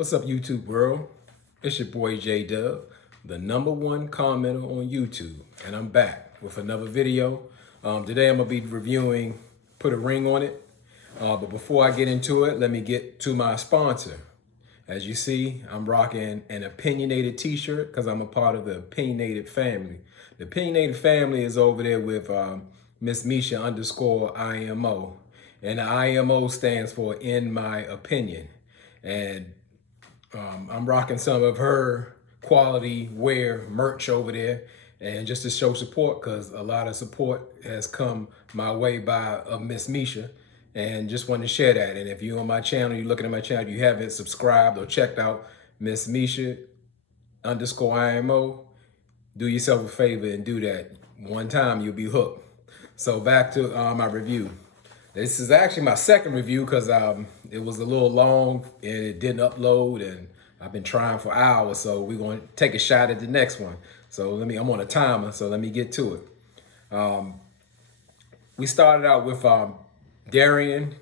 What's up, YouTube world? It's your boy J Dub, the #1 commenter on YouTube, and I'm back with another video. Today I'm gonna be reviewing Put a Ring on It. But before I get into it, let me get to my sponsor. As you see, I'm rocking an opinionated t-shirt because I'm a part of the opinionated family. The opinionated family is over there with Miss Misha _ IMO. And the IMO stands for In My Opinion. And I'm rocking some of her quality wear merch over there, and just to show support, because a lot of support has come my way by Miss Misha, and just wanted to share that. And if you're on my channel, you're looking at my channel, you haven't subscribed or checked out Miss Misha _ IMO, do yourself a favor and do that. One time, you'll be hooked. So back to my review. This is actually my second review because it was a little long and it didn't upload, and I've been trying for hours. So we're going to take a shot at the next one. So I'm on a timer, so let me get to it. We started out with Darien,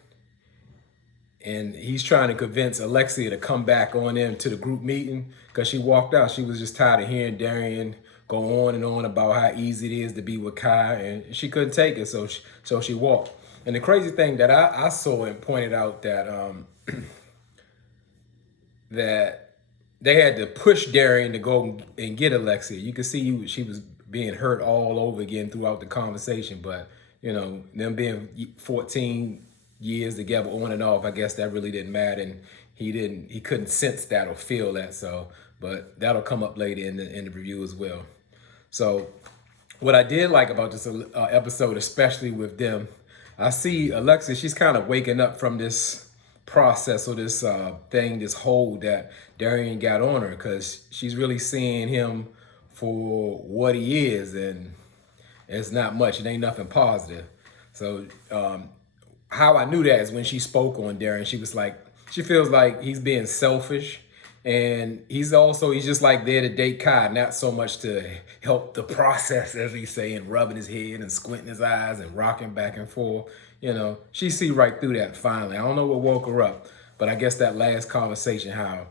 and he's trying to convince Alexia to come back on in to the group meeting because she walked out. She was just tired of hearing Darien go on and on about how easy it is to be with Kai, and she couldn't take it, so she walked. And the crazy thing that I saw and pointed out that that they had to push Darien to go and get Alexia. You could see she was being hurt all over again throughout the conversation. But, you know, them being 14 years together on and off, I guess that really didn't matter. And he couldn't sense that or feel that. So, but that'll come up later in the review as well. So what I did like about this episode, especially with them, I see Alexia, she's kind of waking up from this process or this this hold that Darien got on her, because she's really seeing him for what he is, and it's not much. It ain't nothing positive. So how I knew that is when she spoke on Darien. She was like, she feels like he's being selfish, and he's just like there to date Kai, not so much to help the process, as he's saying, rubbing his head and squinting his eyes and rocking back and forth. You know, she see right through that finally. I don't know what woke her up, but I guess that last conversation, how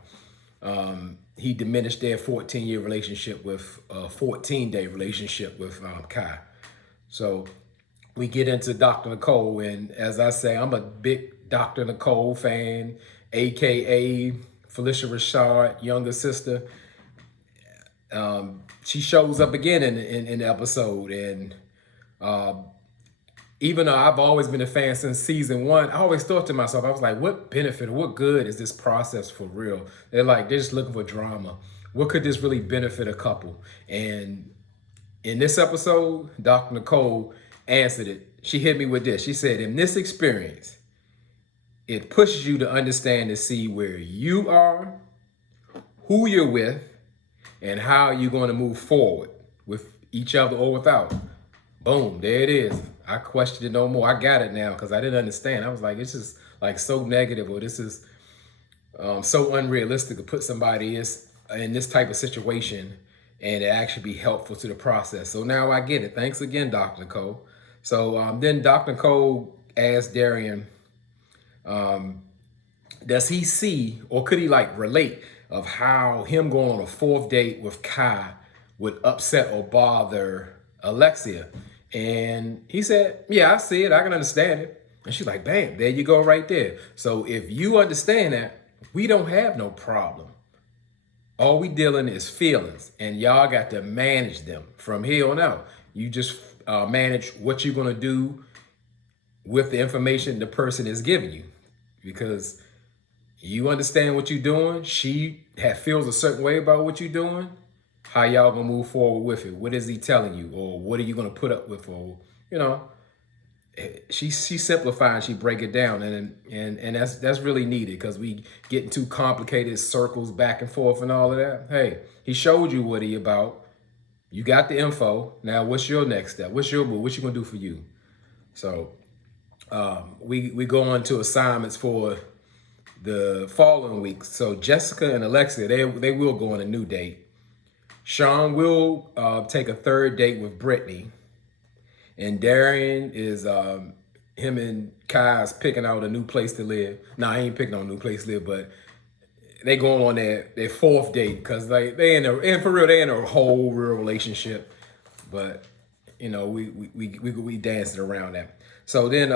he diminished their 14-year relationship with a 14-day relationship with Kai. So we get into Dr. Nicole, and as I say, I'm a big Dr. Nicole fan, AKA Felicia Rashad, younger sister. She shows up again in the episode, and even though I've always been a fan since season 1, I always thought to myself, I was like, what benefit or what good is this process for real? They're just looking for drama. What could this really benefit a couple? And in this episode, Dr. Nicole answered it. She hit me with this. She said, in this experience, it pushes you to understand and see where you are, who you're with, and how you're going to move forward with each other or without. Boom, there it is. I questioned it no more. I got it now because I didn't understand. I was like, it's just like so negative, or this is so unrealistic to put somebody in this type of situation and it actually be helpful to the process. So now I get it. Thanks again, Dr. Nicole. So then Dr. Nicole asked Darien, does he see, or could he relate of how him going on a 4th date with Kai would upset or bother Alexia? And he said, yeah, I see it. I can understand it. And she's like, bam, there you go right there. So if you understand that, we don't have no problem. All we dealing is feelings, and y'all got to manage them from here on out. You just manage what you're going to do with the information the person is giving you, because you understand what you're doing. She feels a certain way about what you're doing. How y'all gonna move forward with it? What is he telling you, or what are you gonna put up with? Or, you know, she simplifying, she break it down, and that's really needed, because we get into complicated circles back and forth and all of that. Hey, he showed you what he about. You got the info. Now, what's your next step? What's your move? What you gonna do for you? So we go on to assignments for the following week. So Jessica and Alexia, they will go on a new date. Sean will take a 3rd date with Brittany. And Darien is, him and Kai is picking out a new place to live. No, I ain't picking out a new place to live, but they going on their fourth date because like and for real they in a whole real relationship, but you know we dancing around that. So then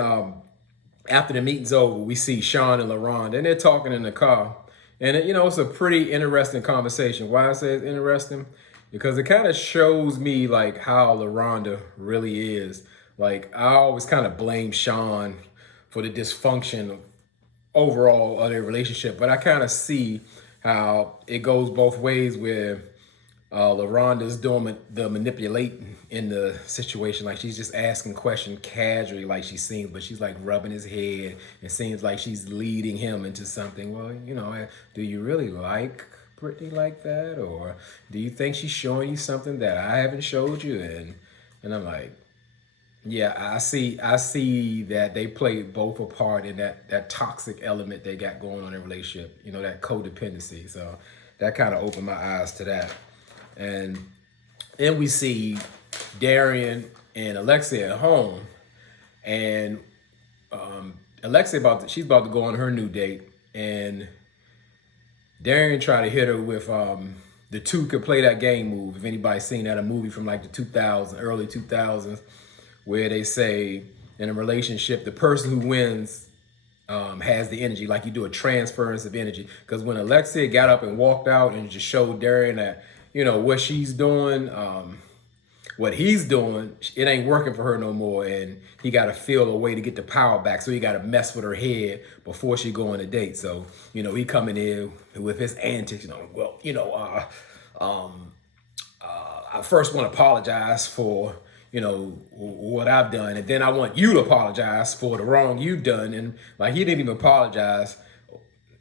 after the meeting's over, we see Sean and LaRonda, and they're talking in the car, and you know it's a pretty interesting conversation. Why I say it's interesting? Because it kind of shows me like how LaRonda really is. Like I always kind of blame Sean for the dysfunction overall of their relationship, but I kind of see how it goes both ways where LaRonda's doing the manipulating in the situation. Like she's just asking questions casually, like she seems, but she's like rubbing his head. It seems like she's leading him into something. Well, you know, do you really like Brittany like that, or do you think she's showing you something that I haven't showed you? And I'm like, yeah, I see that they play both a part in that toxic element they got going on in a relationship. You know, that codependency. So that kind of opened my eyes to that. And then we see Darren and Alexia at home, and Alexia she's about to go on her new date, and Darren tried to hit her with the two could play that game move. If anybody's seen that, a movie from like the 2000s, early 2000s, where they say in a relationship, the person who wins has the energy, like you do a transference of energy. Because when Alexia got up and walked out and just showed Darren that, you know, what she's doing, what he's doing, it ain't working for her no more. And he got to feel a way to get the power back. So he got to mess with her head before she go on a date. So, you know, he coming in with his antics, you know, well, you know, I first want to apologize for, you know, what I've done. And then I want you to apologize for the wrong you've done. And like, he didn't even apologize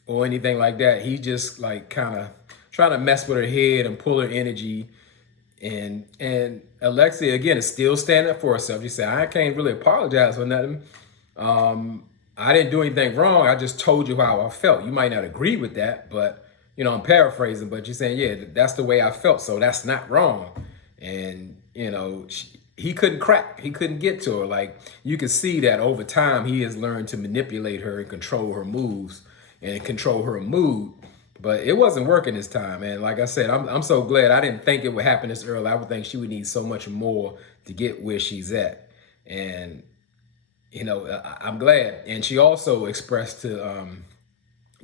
or anything like that. He just like kind of trying to mess with her head and pull her energy. And Alexia, again, is still standing up for herself. She said, I can't really apologize for nothing. I didn't do anything wrong. I just told you how I felt. You might not agree with that, but, you know, I'm paraphrasing, but you're saying, yeah, that's the way I felt. So that's not wrong. And, you know, he couldn't crack. He couldn't get to her. Like, you can see that over time, he has learned to manipulate her and control her moves and control her mood. But it wasn't working this time. And like I said, I'm so glad. I didn't think it would happen this early. I would think she would need so much more to get where she's at. And, you know, I'm glad. And she also expressed to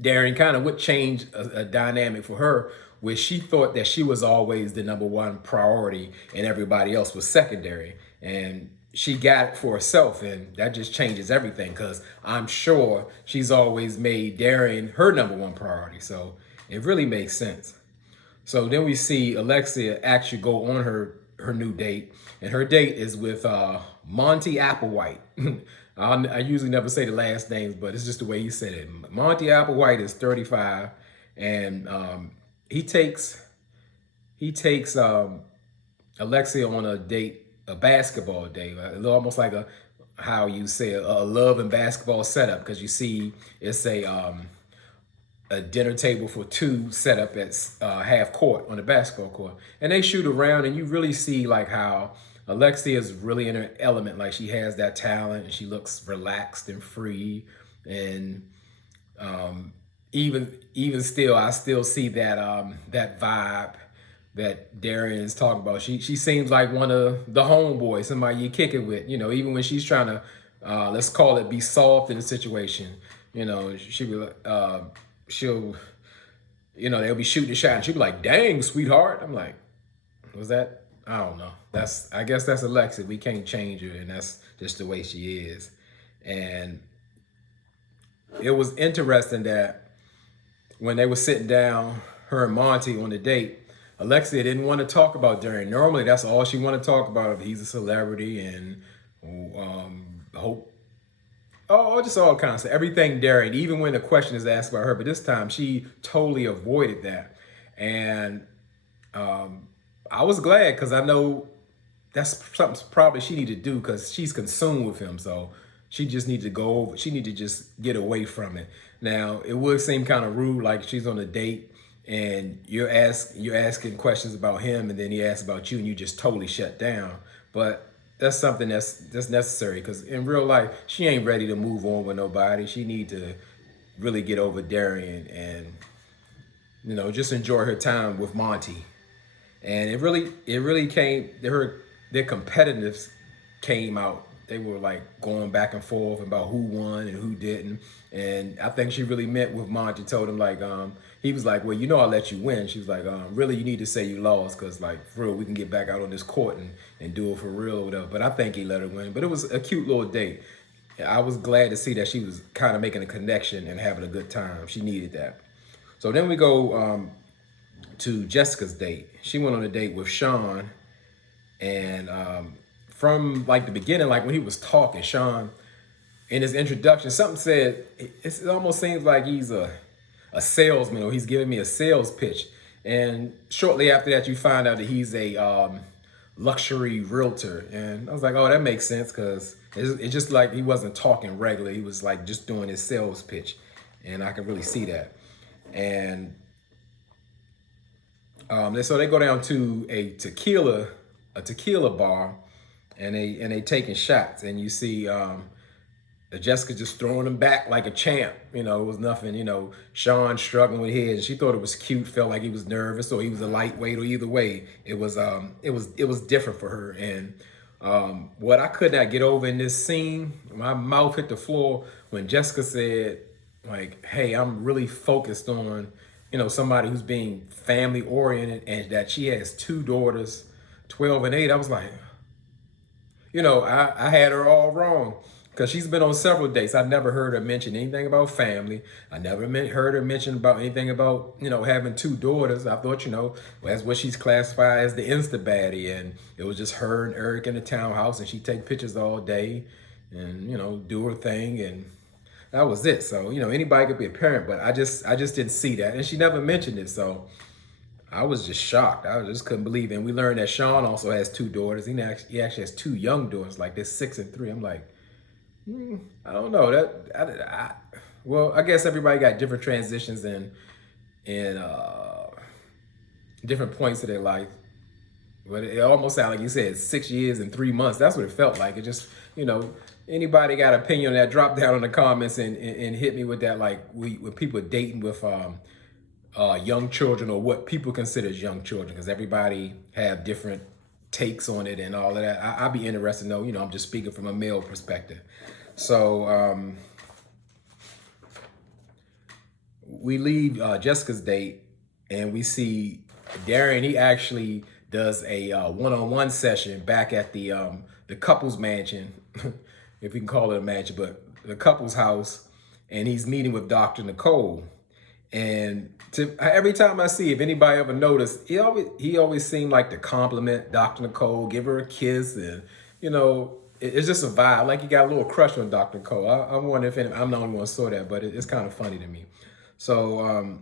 Darren kind of what changed a dynamic for her, where she thought that she was always the number one priority and everybody else was secondary. And she got it for herself, and that just changes everything, because I'm sure she's always made Darren her number one priority. So it really makes sense. So then we see Alexia actually go on her new date, and her date is with Monty Applewhite. I usually never say the last names, but it's just the way he said it. Monty Applewhite is 35, and he takes Alexia on a date, a basketball date, almost like how you say a love and basketball setup, because you see it's a dinner table for two set up at half court on the basketball court, and they shoot around, and you really see like how Alexia is really in her element. Like she has that talent, and she looks relaxed and free, and even still, I still see that that vibe that Darren is talking about. She seems like one of the homeboys, somebody you kick it with. You know, even when she's trying to let's call it be soft in the situation. You know, she'll you know, they'll be shooting a shot, and she'll be like, "Dang, sweetheart." I'm like, was that? I don't know. I guess that's Alexa. We can't change her, and that's just the way she is. And it was interesting that when they were sitting down, her and Monty on the date, Alexia didn't want to talk about Darren. Normally, that's all she wanted to talk about. He's a celebrity, and hope, just all kinds of everything Darren. Even when the question is asked about her, but this time she totally avoided that, and I was glad, because I know that's something probably she needed to do, because she's consumed with him. So she just needs to go over. She needs to just get away from it. Now, it would seem kind of rude, like she's on a date and you're asking questions about him, and then he asks about you, and you just totally shut down. But that's something that's necessary, because in real life, she ain't ready to move on with nobody. She need to really get over Darian, and just enjoy her time with Monty. And it really came, their competitiveness came out. They were like going back and forth about who won and who didn't. And I think she really meant with Monty told him like, he was like, well, I'll let you win. She was like, really, you need to say you lost because like, for real, we can get back out on this court and do it for real or whatever. But I think he let her win. But it was a cute little date. I was glad to see that she was kind of making a connection and having a good time. She needed that. So then we go to Jessica's date. She went on a date with Sean, and from like the beginning, like when he was talking, Sean, in his introduction, something said, it almost seems like he's a salesman, or he's giving me a sales pitch. And shortly after that, you find out that he's a luxury realtor. And I was like, oh, that makes sense, because it's just like he wasn't talking regular. He was like just doing his sales pitch. And I can really see that. And so they go down to a tequila bar, and they taking shots, and you see Jessica just throwing them back like a champ. It was nothing. Sean struggling with his. She thought it was cute, felt like he was nervous, or he was a lightweight, or either way, it was different for her. And what I could not get over in this scene, my mouth hit the floor when Jessica said, like, hey, I'm really focused on somebody who's being family oriented, and that she has two daughters, 12 and 8. I was like, I had her all wrong, because she's been on several dates. I've never heard her mention anything about family. I never heard her mention about anything about, having two daughters. I thought, that's what she's classified as, the Insta baddie. And it was just her and Eric in the townhouse, and she'd take pictures all day and, do her thing. And that was it. So, anybody could be a parent, but I just didn't see that. And she never mentioned it. So I was just shocked. I just couldn't believe it. And we learned that Sean also has two daughters. He actually has two young daughters, like they're 6 and 3. I'm like, I don't know. Well, I guess everybody got different transitions and different points of their life. But it almost sounded like you said 6 years and 3 months. That's what it felt like. It just, anybody got an opinion on that, drop down in the comments and hit me with that. Like when people are dating with young children, or what people consider as young children, because everybody have different takes on it and all of that. I'd be interested to know, I'm just speaking from a male perspective. So we leave Jessica's date, and we see Darren. He actually does a one-on-one session back at the couple's mansion, if we can call it a mansion, but the couple's house, and he's meeting with Dr. Nicole. And every time I see, if anybody ever noticed, he always seemed like to compliment Dr. Nicole, give her a kiss, and it's just a vibe. Like you got a little crush on Dr. Nicole. I wonder if I'm the only one who saw that, but it's kind of funny to me. So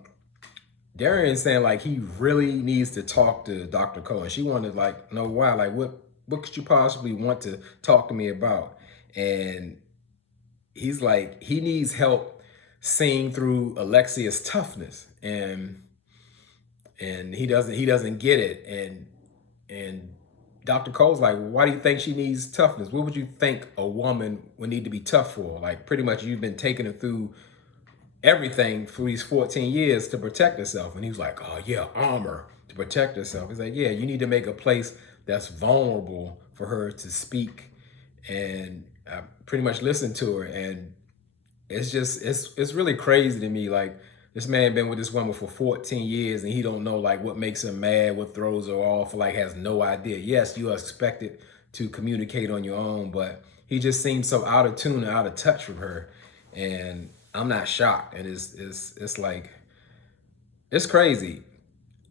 Darian's saying like he really needs to talk to Dr. Nicole, and she wanted to like know why. Like what could you possibly want to talk to me about? And he's like, he needs help seeing through Alexia's toughness, and he doesn't get it. And Dr. Cole's like, why do you think she needs toughness? What would you think a woman would need to be tough for? Like pretty much you've been taking her through everything for these 14 years to protect herself. And he was like, oh yeah, armor to protect herself. He's like, yeah, you need to make a place that's vulnerable for her to speak. And I pretty much listened to her, and it's just, it's really crazy to me. Like this man been with this woman for 14 years, and he don't know like what makes her mad, what throws her off, like has no idea. Yes, you are expected to communicate on your own, but he just seems so out of tune and out of touch with her. And I'm not shocked. And it's like, it's crazy.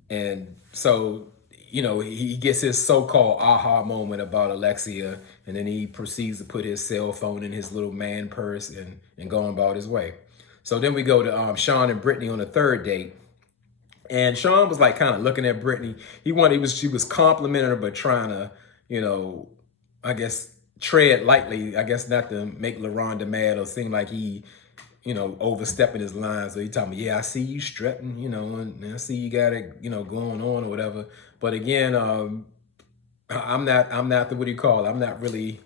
And so, he gets his so-called aha moment about Alexia, and then he proceeds to put his cell phone in his little man purse and go about his way. So then we go to Sean and Brittany on the third date. And Sean was like kind of looking at Brittany. She was complimenting her, but trying to, I guess, tread lightly, I guess not to make LaRonda mad or seem like he, overstepping his line. So he told me, yeah, I see you strutting, and I see you got it, going on or whatever. But again, I'm not the, what do you call it? I'm not really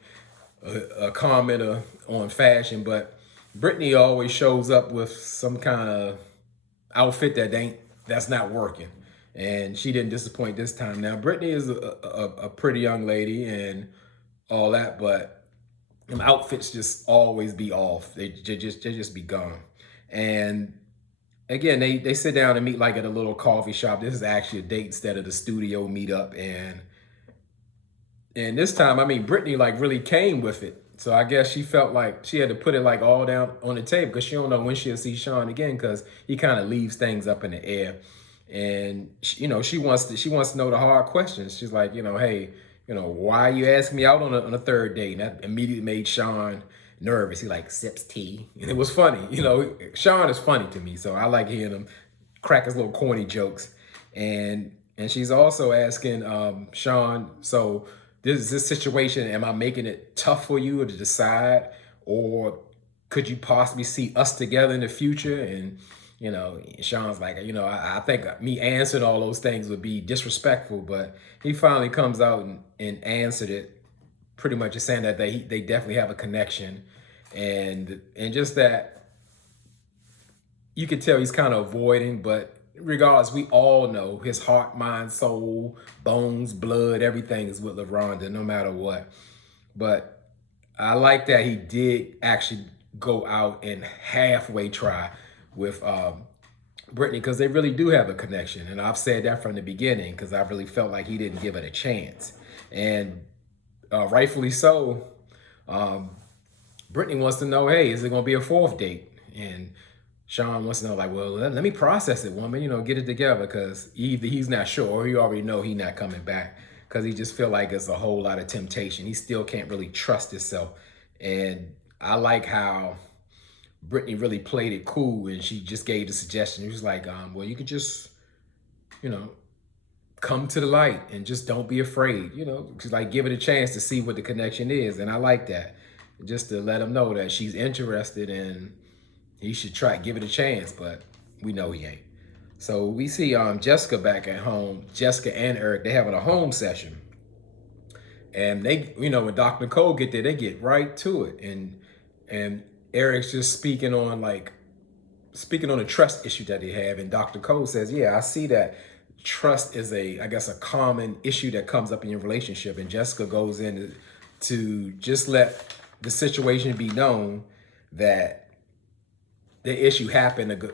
a commenter on fashion, but Brittany always shows up with some kind of outfit that ain't that's not working. And she didn't disappoint this time. Now, Brittany is a pretty young lady and all that, but them outfits just always be off. They just be gone. And again, they sit down and meet like at a little coffee shop. This is actually a date instead of the studio meetup. And this time, I mean, Brittany like really came with it. So I guess she felt like she had to put it like all down on the table because she don't know when she'll see Sean again because he kind of leaves things up in the air. And she wants to know the hard questions. She's like, hey, why are you asking me out on a third date? And that immediately made Sean nervous. He like sips tea, and it was funny. Sean is funny to me, so I like hearing him crack his little corny jokes. And she's also asking Sean, so this situation, am I making it tough for you to decide, or could you possibly see us together in the future? And Sean's like, I think me answering all those things would be disrespectful, but he finally comes out and answered it, pretty much just saying that they definitely have a connection, and just that you could tell he's kind of avoiding, but regardless, we all know his heart, mind, soul, bones, blood, everything is with LaRonda, no matter what. But I like that he did actually go out and halfway try with Brittany, because they really do have a connection. And I've said that from the beginning because I really felt like he didn't give it a chance. And rightfully so. Brittany wants to know, hey, is it going to be a fourth date? And Sean wants to know, like, well, let me process it, woman, get it together, because either he's not sure or he already know he's not coming back because he just feel like it's a whole lot of temptation. He still can't really trust himself. And I like how Brittany really played it cool, and she just gave the suggestion. She was like, well, you could just, come to the light and just don't be afraid, just like give it a chance to see what the connection is. And I like that, just to let him know that she's interested and he should give it a chance, but we know he ain't. So we see Jessica back at home. Jessica and Eric, they having a home session. And they, when Dr. Nicole get there, they get right to it. And Eric's just speaking on a trust issue that they have. And Dr. Cole says, yeah, I see that trust is I guess a common issue that comes up in your relationship. And Jessica goes in to just let the situation be known that the issue happened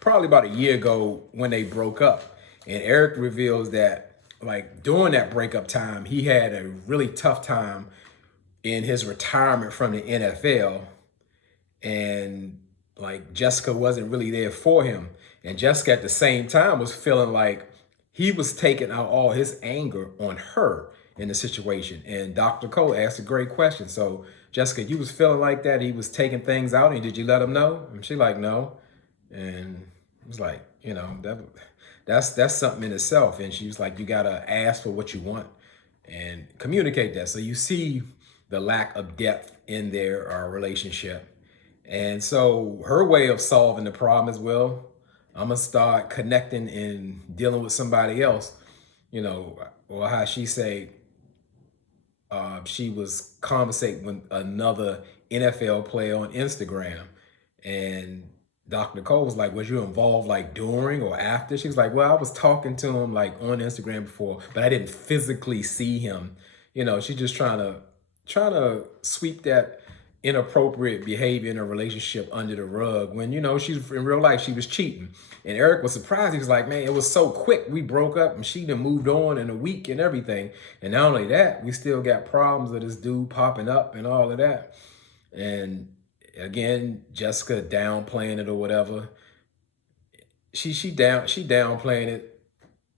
probably about a year ago when they broke up. And Eric reveals that like during that breakup time, he had a really tough time in his retirement from the NFL. And like Jessica wasn't really there for him. And Jessica at the same time was feeling like he was taking out all his anger on her in the situation. And Dr. Cole asked a great question. So Jessica, you was feeling like that? He was taking things out, and did you let him know? And she like, no. And it was like, that's something in itself. And she was like, you gotta ask for what you want and communicate that. So you see the lack of depth in their relationship. And so her way of solving the problem is, well, I'm gonna start connecting and dealing with somebody else, or how she say she was conversating with another NFL player on Instagram. And Dr. Nicole was like, was you involved like during or after? She was like, well, I was talking to him like on Instagram before, but I didn't physically see him. She's just trying to sweep that inappropriate behavior in a relationship under the rug when, she's in real life, she was cheating. And Eric was surprised. He was like, man, it was so quick. We broke up and she done moved on in a week and everything. And not only that, we still got problems with this dude popping up and all of that. And again, Jessica downplaying it or whatever. She downplaying it.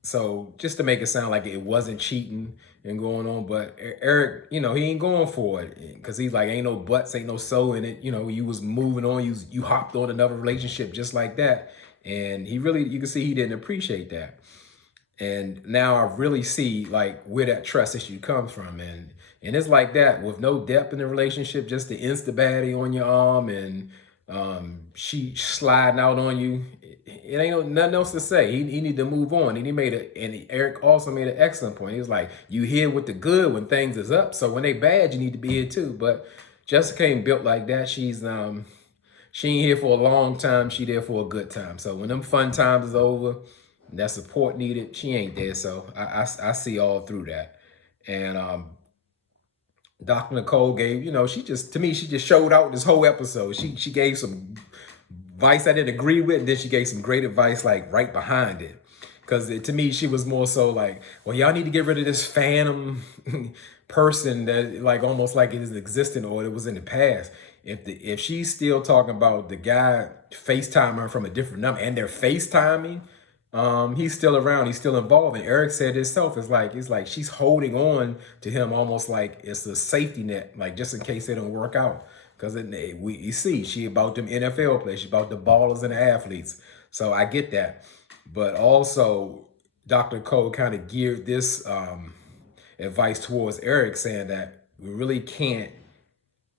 So just to make it sound like it wasn't cheating and going on, but Eric, he ain't going for it because he's like, ain't no buts, ain't no soul in it. You was moving on, you hopped on another relationship just like that. And you can see he didn't appreciate that. And now I really see like where that trust issue comes from. And it's like that with no depth in the relationship, just the insta baddie on your arm and she sliding out on you. It ain't nothing else to say. He need to move on. And Eric also made an excellent point. He was like, you here with the good when things is up. So when they bad, you need to be here too. But Jessica ain't built like that. She ain't here for a long time. She there for a good time. So when them fun times is over, that support needed, she ain't there. So I see all through that. And Dr. Nicole gave, she just, to me, she just showed out this whole episode. She gave some advice I didn't agree with, and then she gave some great advice like right behind it. Because to me, she was more so like, well, y'all need to get rid of this phantom person that like almost like it is existing or it was in the past. If she's still talking about the guy FaceTiming her from a different number and they're FaceTiming, he's still around, he's still involved. And Eric said himself, it's like she's holding on to him almost like it's a safety net, like just in case it don't work out. Because you see, she about them NFL players, she about the ballers and the athletes. So I get that. But also, Dr. Cole kind of geared this advice towards Eric, saying that we really can't,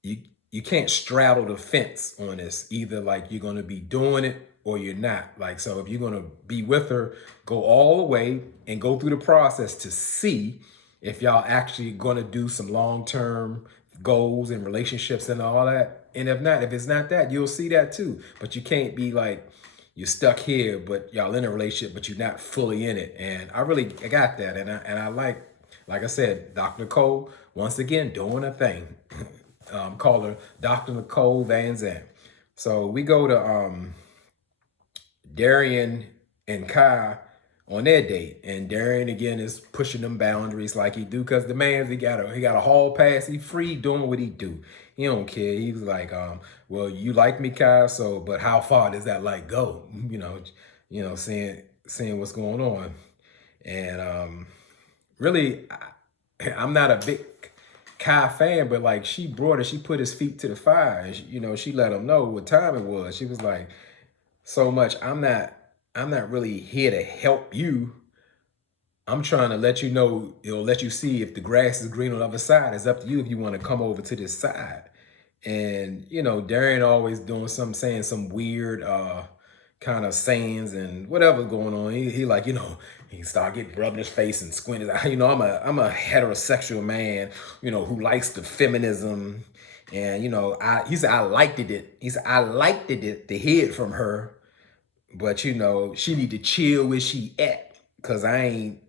you you can't straddle the fence on this. Either like you're gonna be doing it or you're not. Like, so if you're gonna be with her, go all the way and go through the process to see if y'all actually gonna do some long-term goals and relationships and all that. And if not, if it's not that, you'll see that too. But you can't be like, you're stuck here, but y'all in a relationship, but you're not fully in it. And I got that. And I like I said, Dr. Nicole, once again, doing a thing. Call her Dr. Nicole Van Zandt. So we go to Darien and Kai on their date, and Darren again is pushing them boundaries like he do, because the man, he got a hall pass, he free doing what he do. He don't care. He was like, well, you like me, Kai, so but how far does that like go? Seeing what's going on. And really, I'm not a big Kai fan, but like she put his feet to the fire, and she let him know what time it was. She was like, so much, I'm not really here to help you. I'm trying to let you know, let you see if the grass is green on the other side. It's up to you if you want to come over to this side. And, Darren always doing saying some weird kind of sayings and whatever's going on. He like, he start getting rubbing his face and squint his eye. I'm a heterosexual man, who likes the feminism. And, he said, I liked it. He said, I liked it to hear it from her. But she need to chill where she at, cause I ain't,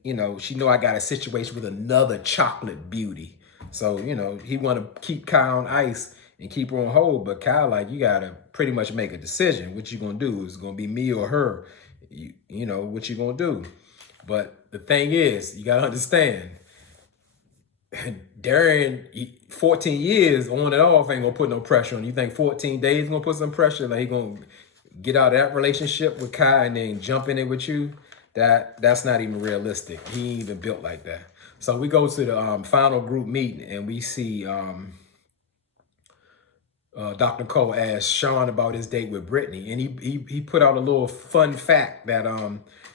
she know I got a situation with another chocolate beauty. So, he want to keep Kai on ice and keep her on hold. But Kai, like, you gotta pretty much make a decision. What you gonna do? Is it gonna be me or her? What you gonna do? But the thing is, you gotta understand, Darren, 14 years on and off ain't gonna put no pressure on you. Think 14 days gonna put some pressure? Like he gonna get out of that relationship with Kai and then jump in it with you? That's not even realistic. He ain't even built like that. So we go to the final group meeting, and we see Dr. Cole asked Sean about his date with Brittany, and he put out a little fun fact that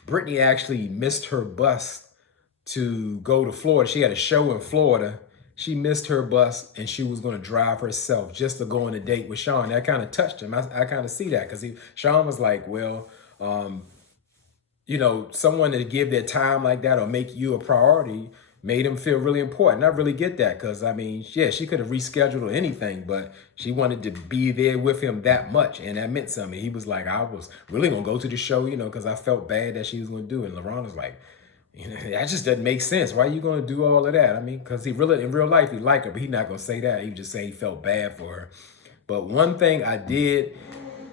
Brittany actually missed her bus to go to Florida. She had a show in Florida. She missed her bus, and she was going to drive herself just to go on a date with Sean. That kind of touched him. I kind of see that, because Sean was like, well, someone to give their time like that or make you a priority made him feel really important. I really get that, because, she could have rescheduled or anything, but she wanted to be there with him that much, and that meant something. He was like, I was really going to go to the show, because I felt bad that she was going to do it. And LaRon was like, that just doesn't make sense. Why are you going to do all of that? Because he really, in real life, he liked her, but he's not going to say that. He was just saying he felt bad for her. But one thing I did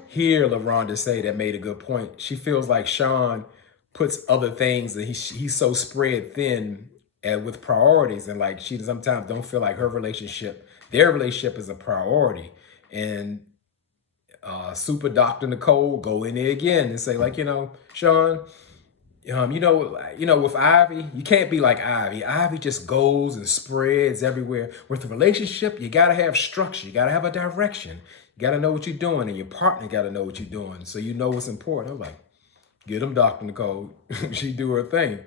hear LaRonda say that made a good point. She feels like Sean puts other things, and he's so spread thin with priorities, and like she sometimes don't feel like their relationship is a priority. And Super Dr. Nicole go in there again and say, like, Sean, with Ivy, you can't be like Ivy. Ivy just goes and spreads everywhere. With a relationship, you got to have structure. You got to have a direction. You got to know what you're doing, and your partner got to know what you're doing, so you know what's important. I'm like, get him, Dr. Nicole. She do her thing.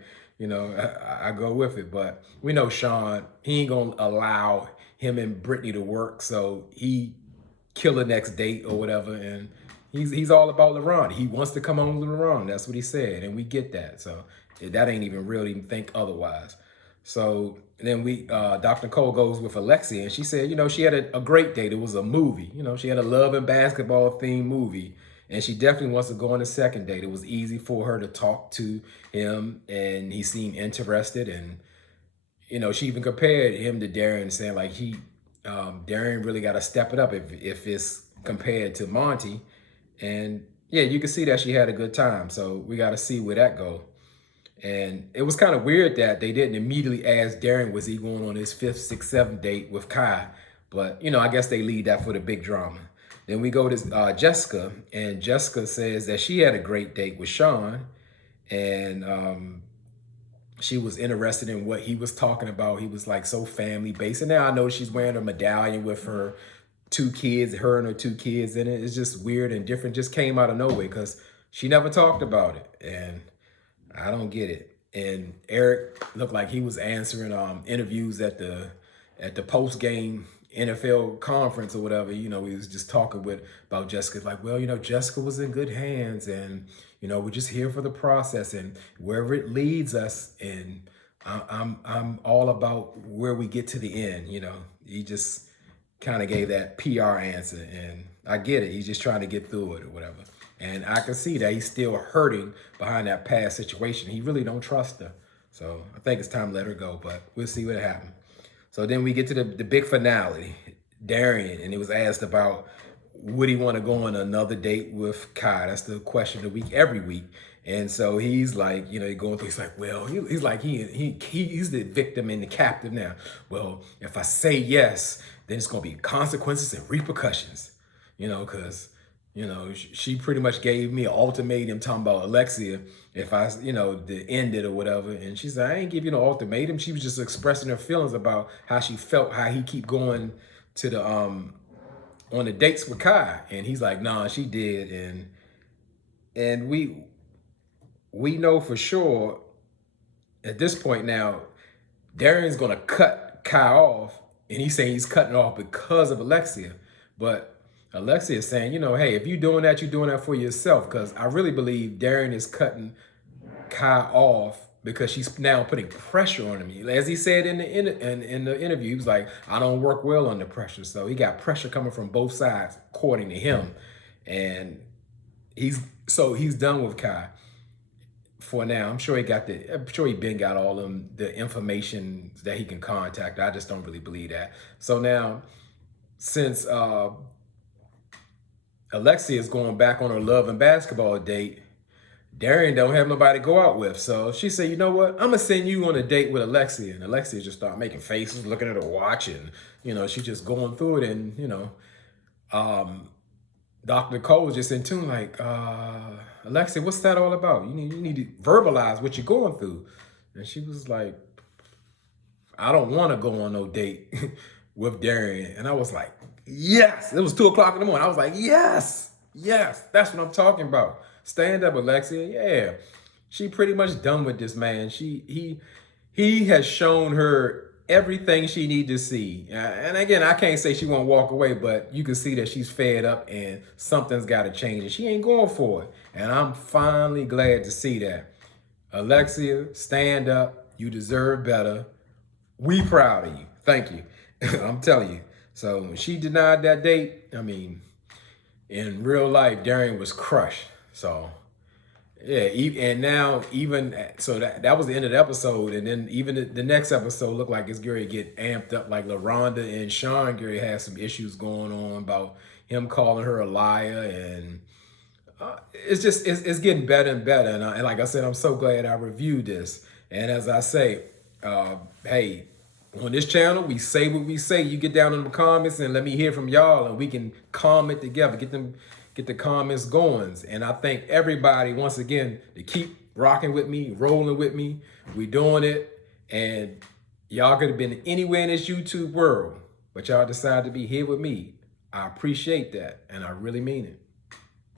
I go with it. But we know Sean, he ain't going to allow him and Brittany to work, so he kill the next date or whatever, and he's all about LaRon. He wants to come on with LaRon. That's what he said, and we get that. So that ain't even real to even think otherwise. So then Dr. Cole goes with Alexia, and she said, she had a great date. It was a movie. She had a love and basketball themed movie. And she definitely wants to go on a second date. It was easy for her to talk to him, and he seemed interested. And, she even compared him to Darren, saying like Darren really got to step it up if it's compared to Monty. And yeah, you can see that she had a good time. So we got to see where that goes. And it was kind of weird that they didn't immediately ask Darren, was he going on his 5th, 6th, 7th date with Kai? But, I guess they leave that for the big drama. Then we go to Jessica, and Jessica says that she had a great date with Sean, and she was interested in what he was talking about. He was like so family based. And now I know she's wearing a medallion with her 2 kids, her and her 2 kids in it. It's just weird and different. Just came out of nowhere because she never talked about it. And I don't get it. And Eric looked like he was answering interviews at the post-game NFL conference or whatever. He was just talking about Jessica. Like, well, Jessica was in good hands, and we're just here for the process, and wherever it leads us, and I'm all about where we get to the end. He just kind of gave that PR answer, and I get it. He's just trying to get through it or whatever. And I can see that he's still hurting behind that past situation. He really don't trust her. So I think it's time to let her go, but we'll see what happens. So then we get to the big finale, Darien, and he was asked about would he want to go on another date with Kai? That's the question of the week, every week. And so he's like, going through, he's like, well, he's like, he's the victim and the captive now. Well, if I say yes, then it's going to be consequences and repercussions, because she pretty much gave me an ultimatum talking about Alexia if I, to end it or whatever. And she said, I ain't give you no ultimatum. She was just expressing her feelings about how she felt, how he keep going to the, on the dates with Kai. And he's like, nah, she did. And we know for sure at this point now, Darian's going to cut Kai off. And he's saying he's cutting off because of Alexia. But Alexia is saying, hey, if you're doing that for yourself, because I really believe Darren is cutting Kai off because she's now putting pressure on him. As he said in the interview, he was like, I don't work well under pressure. So he got pressure coming from both sides, according to him. And he's done with Kai for now. I'm sure he been got all the information that he can contact. I just don't really believe that. So now, since Alexia is going back on her love and basketball date, Darren don't have nobody to go out with. So she said, you know what? I'm going to send you on a date with Alexia. And Alexia just started making faces, looking at her watch. And, she's just going through it. And, Dr. Nicole was just in tune like, Alexia, what's that all about? You need to verbalize what you're going through. And she was like, I don't want to go on no date with Darren. And I was like, yes. It was 2:00 in the morning. I was like, yes, that's what I'm talking about. Stand up, Alexia. Yeah. She pretty much done with this man. He has shown her everything she needs to see. And again, I can't say she won't walk away, but you can see that she's fed up and something's got to change. And she ain't going for it. And I'm finally glad to see that. Alexia, stand up. You deserve better. We proud of you. Thank you. I'm telling you. So when she denied that date, I mean, in real life, Darren was crushed. So yeah, and now so that was the end of the episode, and then even the next episode looked like it's going to get amped up. Like LaRonda and Sean Gary had some issues going on about him calling her a liar, and it's getting better and better. And like I said, I'm so glad I reviewed this. And as I say, hey, on this channel, we say what we say. You get down in the comments and let me hear from y'all, and we can comment together, get the comments going. And I thank everybody once again to keep rocking with me, rolling with me. We doing it, and y'all could have been anywhere in this YouTube world, but y'all decided to be here with me. I appreciate that, and I really mean it.